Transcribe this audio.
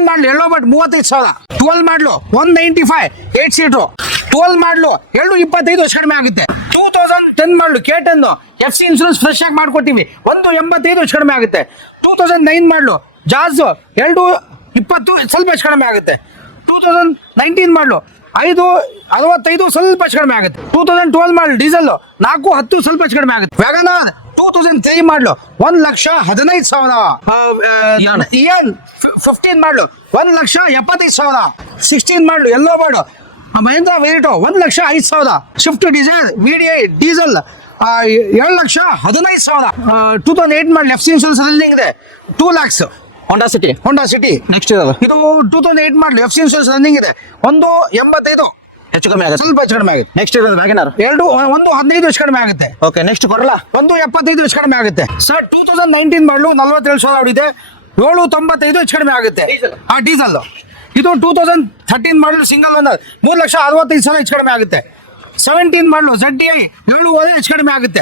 13 ಮಾಡಲು ಎಲ್ಲೋ ಬಟ್ 35,000. 12 ಮಾಡಲು 195 8 ಸೀಟು. 12 ಮಾಡಲು 225 ಹೆಚ್ಚು ಕಡಿಮೆ ಆಗುತ್ತೆ. 2010 ಮಾಡಲು K10 FC ಇನ್ಶೂರೆನ್ಸ್ ಫ್ರೆಶ್ ಆಗಿ ಮಾಡ್ಕೊಡ್ತೀವಿ, 185 ಹೆಚ್ಚು ಕಡಿಮೆ ಆಗುತ್ತೆ. 2009 ಮಾಡಲು ಜಾಜ್ 220 ಸ್ವಲ್ಪ ಹೆಚ್ಚು ಕಡಿಮೆ ಆಗುತ್ತೆ. 2019 ಮಾಡಲು 565 ಸ್ವಲ್ಪ ಹೆಚ್ಚು ಕಡಿಮೆ ಆಗುತ್ತೆ. 2012 ಮಾಡಲು ಡೀಸೆಲ್ 410 ಸ್ವಲ್ಪ ಹೆಚ್ಚು ಕಡಿಮೆ ಆಗುತ್ತೆ. ವ್ಯಾಗನಾರ್ 2003 ಮಾಡಲು 1,15,000. ಇಯಾನ್ 15 ಮಾಡಲು 1,75,000. 16 ಮಾಡಲು yellow board Mahindra Verito 1,05,000. Swift Dzire VDI diesel 2,15,000. 2008 ಮಾಡಲು FC ಇನ್ಶೂರೆನ್ಸ್ ರನ್ನಿಂಗ್ ಇದೆ 2 lakhs. ಹೋಂಡಾ ಸಿಟಿ ನೆಕ್ಸ್ಟ್ ಇದು 2008 ಮಾಡಲು FC ಇನ್ಶೂರೆನ್ಸ್ ರನ್ನಿಂಗ್ ಇದೆ 185 ಹೆಚ್ಚು ಕಮ್ಮಿ ಆಗುತ್ತೆ. ಸ್ವಲ್ಪ ಹೆಚ್ಚು ಕಡಿಮೆ ಆಗುತ್ತೆ. ನೆಕ್ಸ್ಟ್ ಇರೋದು ವ್ಯಾಗನರ್ 115 ಹೆಚ್ಚು ಕಡಿಮೆ ಆಗುತ್ತೆ. ಓಕೆ ನೆಕ್ಸ್ಟ್ ಕೊಡಲ್ಲ 175 ಹೆಚ್ಚು ಕಡಿಮೆ ಆಗುತ್ತೆ. ಸರ್ 2019 ಮಾಡಲು 47,000 ಹೊಡಿದೆ 795 ಹೆಚ್ಚು ಕಡಿಮೆ ಆಗುತ್ತೆ. ಡೀಸೆಲ್ ಇದು 2013 ಮಾಡಲು ಸಿಂಗಲ್ ಓನರ್ 3,65,000 ಹೆಚ್ಚು ಕಡಿಮೆ ಆಗುತ್ತೆ. 17 ಮಾಡಲು ZDI 7 ಹೆಚ್ಚು ಕಡಿಮೆ ಆಗುತ್ತೆ.